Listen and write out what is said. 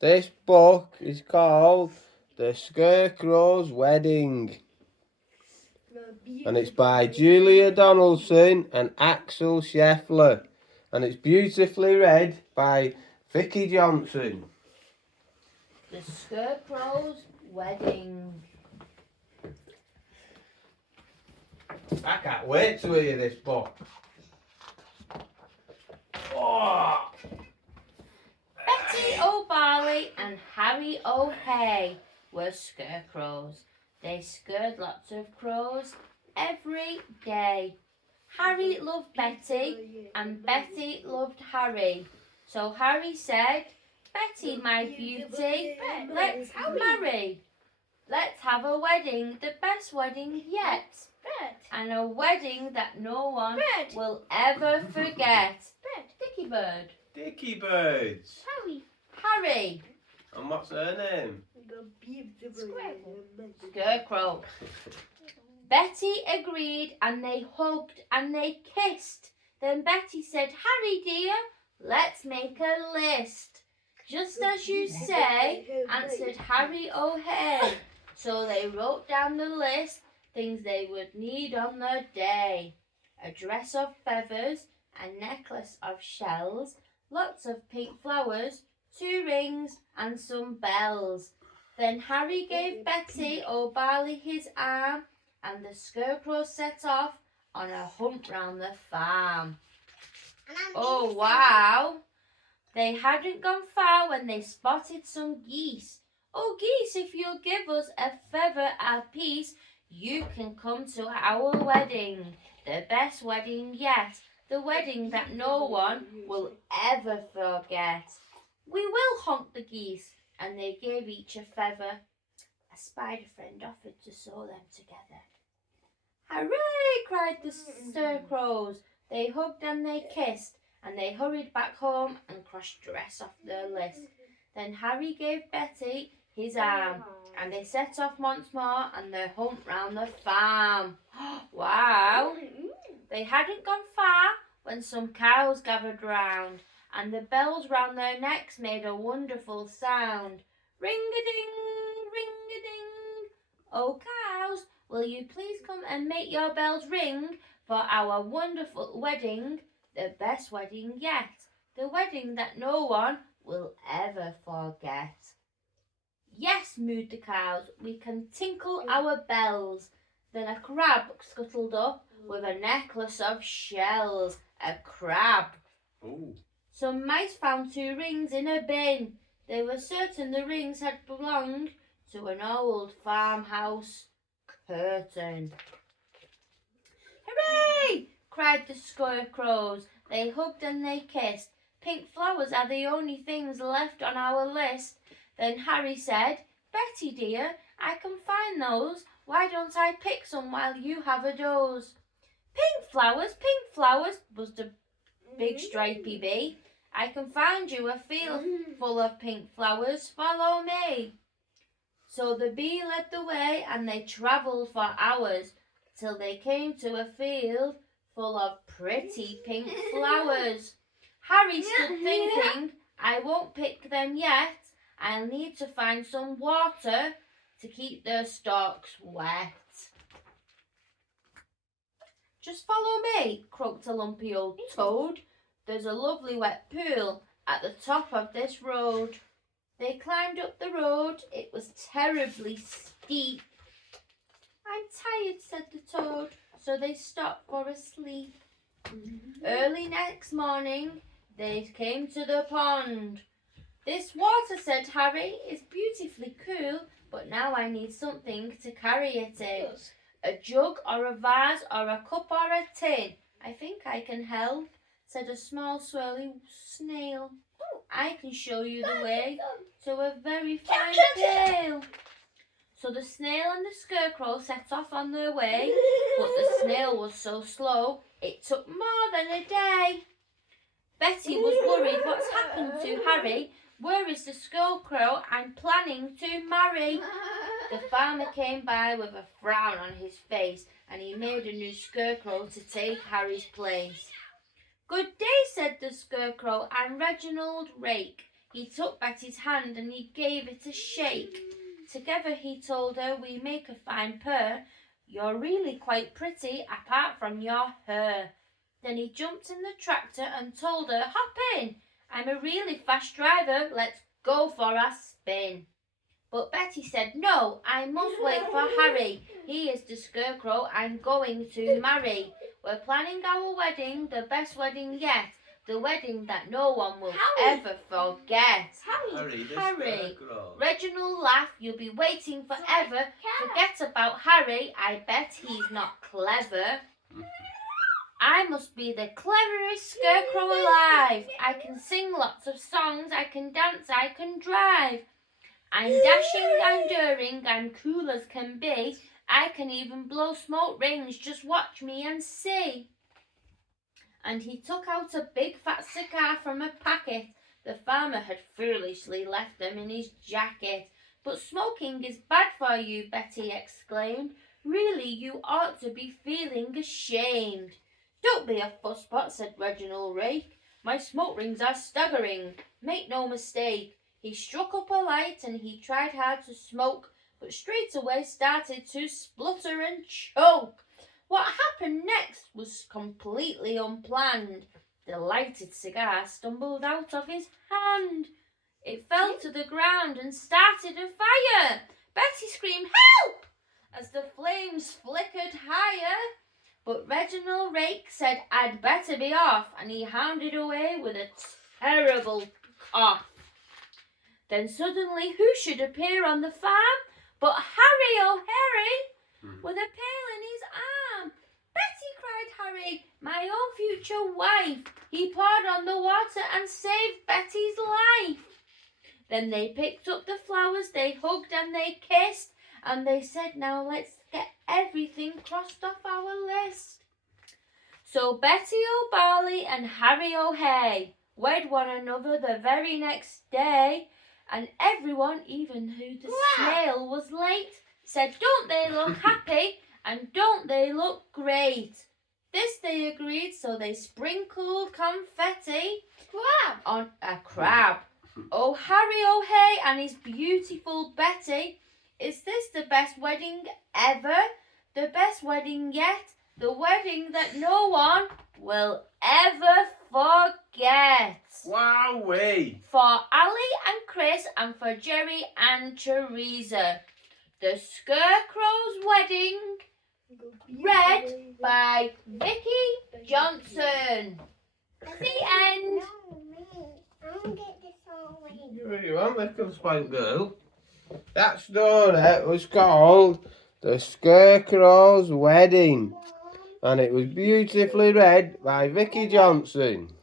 This book is called The Scarecrow's Wedding. And it's by Julia Donaldson and Axel Scheffler. And it's beautifully read by Vicky Johnson. The Scarecrow's Wedding. I can't wait to hear this book. Oh. Betty O'Barley and Harry O'Hay were scarecrows. They scared lots of crows every day. Harry loved Betty and Betty loved Harry. So Harry said, "Betty, my beauty, let's marry. Let's have a wedding, the best wedding yet. And a wedding that no one will ever forget." Dicky Bird. Dicky Birds. Harry. And what's her name? Scarecrow. Betty agreed and they hugged and they kissed. Then Betty said, "Harry dear, let's make a list." "Just as you say," answered Harry O'Hay. So they wrote down the list, things they would need on the day. A dress of feathers, a necklace of shells, lots of pink flowers, 2 rings and some bells. Then Harry gave Betty O'Barley his arm and the Scarecrow set off on a hunt round the farm. Oh wow! They hadn't gone far when they spotted some geese. "Oh geese, if you'll give us a feather apiece, you can come to our wedding, the best wedding yet, the wedding that no one will ever forget." "We will," honked the geese, and they gave each a feather. A spider friend offered to sew them together. "Hooray!" cried the scarecrows. They hugged and they kissed, and they hurried back home and crossed dress off their list. Then Harry gave Betty his arm, and they set off once more on their hunt round the farm. Wow! They hadn't gone far when some cows gathered round, and the bells round their necks made a wonderful sound. Ring-a-ding, ring-a-ding. "Oh cows, will you please come and make your bells ring for our wonderful wedding, the best wedding yet, the wedding that no one will ever forget." "Yes," mooed the cows, "we can tinkle our bells." Then a crab scuttled up with a necklace of shells. A crab. Ooh. Some mice found 2 rings in a bin. They were certain the rings had belonged to an old farmhouse curtain. "Hooray!" cried the scarecrows. They hugged and they kissed. "Pink flowers are the only things left on our list." Then Harry said, "Betty dear, I can find those. Why don't I pick some while you have a doze?" Pink flowers," buzzed a big stripy bee. "I can find you a field full of pink flowers. Follow me." So the bee led the way and they travelled for hours till they came to a field full of pretty pink flowers. Harry stood thinking, "I won't pick them yet. I'll need to find some water to keep their stalks wet." "Just follow me," croaked a lumpy old toad. "There's a lovely wet pool at the top of this road." They climbed up the road. It was terribly steep. "I'm tired," said the toad, so they stopped for a sleep. Early next morning, they came to the pond. "This water," said Harry, "is beautifully cool, but now I need something to carry it in. A jug or a vase or a cup or a tin. I think I can help," said a small swirly snail. "I can show you the way to a very fine pail." So the snail and the scarecrow set off on their way, but the snail was so slow it took more than a day. Betty was worried. "What's happened to Harry? Where is the scarecrow I'm planning to marry?" The farmer came by with a frown on his face, and he made a new scarecrow to take Harry's place. "Good day," said the scarecrow. "I'm Reginald Rake. He took Betty's hand and he gave it a shake. Together he told her, "We make a fine pair. You're really quite pretty, apart from your hair." Then he jumped in the tractor and told her, "Hop in. I'm a really fast driver. Let's go for a spin." But Betty said, "No, I must wait for Harry. He is the scarecrow I'm going to marry. We're planning our wedding, the best wedding yet. The wedding that no one will ever forget." Harry, the Harry. scarecrow. Reginald laughed. "You'll be waiting forever. Forget about Harry. I bet he's not clever. I must be the cleverest scarecrow alive. I can sing lots of songs. I can dance. I can drive. I'm dashing, I'm daring, I'm cool as can be. I can even blow smoke rings. Just watch me and see." And he took out a big fat cigar from a packet. The farmer had foolishly left them in his jacket. "But smoking is bad for you," Betty exclaimed. "Really, you ought to be feeling ashamed." "Don't be a fusspot," said Reginald Rake. "My smoke rings are staggering. Make no mistake." He struck up a light and he tried hard to smoke, but straight away started to splutter and choke. What happened next was completely unplanned. The lighted cigar stumbled out of his hand. It fell to the ground and started a fire. Betty screamed, "Help!" as the flames flickered higher. But Reginald Rake said, "I'd better be off," and he hounded away with a terrible cough. Then suddenly who should appear on the farm but Harry, oh Harry, with a pail in his arm. "Betty," cried Harry, "my own future wife." He poured on the water and saved Betty's life. Then they picked up the flowers, they hugged and they kissed, and they said, "Now let's get everything crossed off our list." So Betty O'Barley and Harry O'Hay wed one another the very next day. And everyone, even who the snail was late, said, "Don't they look happy? And don't they look great?" This they agreed, so they sprinkled confetti on a crab. Oh, Harry O'Hay and his beautiful Betty, is this the best wedding ever? The best wedding yet? The wedding that no one will ever forget. Wowee! For Ali and Chris and for Jerry and Teresa. The Scarecrow's Wedding, read by Vicky Johnson. The end. You really want little spoiled girl? That story was called The Scarecrow's Wedding, and it was beautifully read by Vicky Johnson.